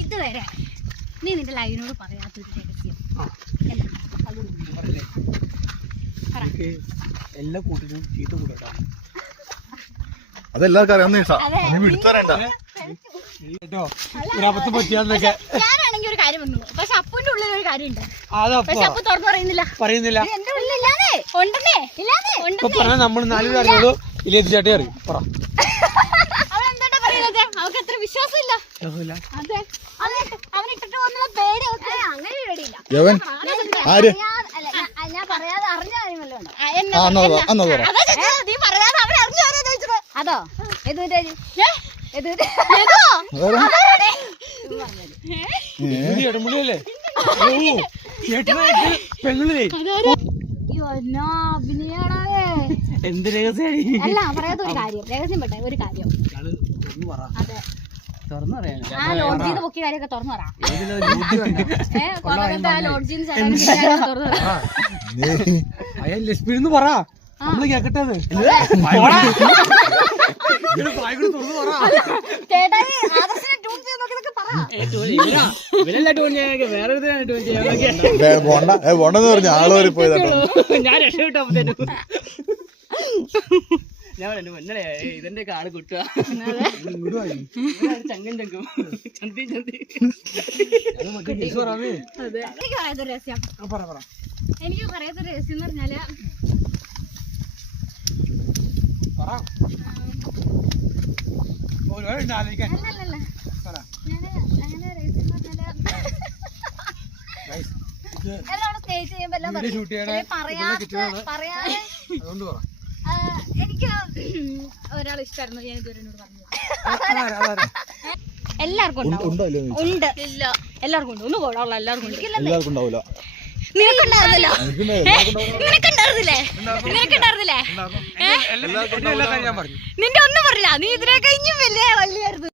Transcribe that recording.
ഇതുവരെ നീ നിന്റെ ലൈനോട് പറയാത്തൊരു രഹസ്യം എല്ലാ കൂട്ടിനും ചീത്ത കൂട്ടാ. അതെല്ലാവർക്കും അറിയാവുന്ന ഞാനാണെങ്കിൽ ഒരു കാര്യം പറഞ്ഞു, പക്ഷെ അപ്പുവിന്റെ ഉള്ളിൽ ഒരു കാര്യമുണ്ട്. പക്ഷെ അപ്പു തുറന്നു പറയുന്നില്ല. എന്റെ ഉള്ളിലില്ലാതെ ഉണ്ടെന്നേ നമ്മൾ നാലുപേരും അറിയുള്ളൂ. ഇല്ലേ ചേട്ടേ അറിയും. പറ അവളെന്താ പറയുന്നത്? അവൾക്ക് അത്ര വിശ്വാസമില്ല. അതെ അവനിട്ടിട്ട് വന്നുള്ള പേടി അങ്ങനെ പേടിയില്ല. ഞാൻ പറയാതെ അറിഞ്ഞ കാര്യമല്ലോ. നീ പറയാതെ അവൻ അറിഞ്ഞ കാര്യം ചോദിച്ചത് അതോ? ഇടമുടിയല്ലേ ചേട്ടനായിട്ട് പെങ്ങളിലേ എന്ത് രഹസ്യം? അല്ല പറയാത്ത ഒരു കാര്യം, രഹസ്യം പെട്ടെ ഒരു കാര്യം. അതെ തുറന്നു പറയാൻ ആ ലോഡ്ജിന്ന് പൊക്കിയ കാര്യമൊക്കെ തുറന്നു പറ. ലക്ഷ്മിന്ന് പറ, നമ്മള് കേക്കട്ടത്. ഞാൻ രക്ഷപ്പെട്ടു. ഞാൻ ഇന്നലെ ഇതിന്റെ കാട് കുട്ടുക ചങ്കും ചങ്കും ചന്തി ചന്തി. എനിക്ക് പറയാത്തൊരു രഹസ്യം എന്ന് പറഞ്ഞാല് എല്ലാവരും സ്റ്റേജ് ചെയ്യുമ്പോ എല്ലാം പറയാതെ എനിക്ക് ഒരാൾ ഇഷ്ടമായിരുന്നു. ഞാൻ ഇതുവരെ പറഞ്ഞു എല്ലാവർക്കും ഉണ്ട്. എല്ലാവർക്കും ഉണ്ട്. ഒന്ന് പോടാ, എല്ലാവർക്കും ഉണ്ടാവില്ല. നിനക്കുണ്ടായിരുന്നില്ലേ? നിന്റെ ഒന്നും പറഞ്ഞില്ല. നീ ഇതിനെ കഴിഞ്ഞും വലിയ വള്ളിയായിരുന്നു.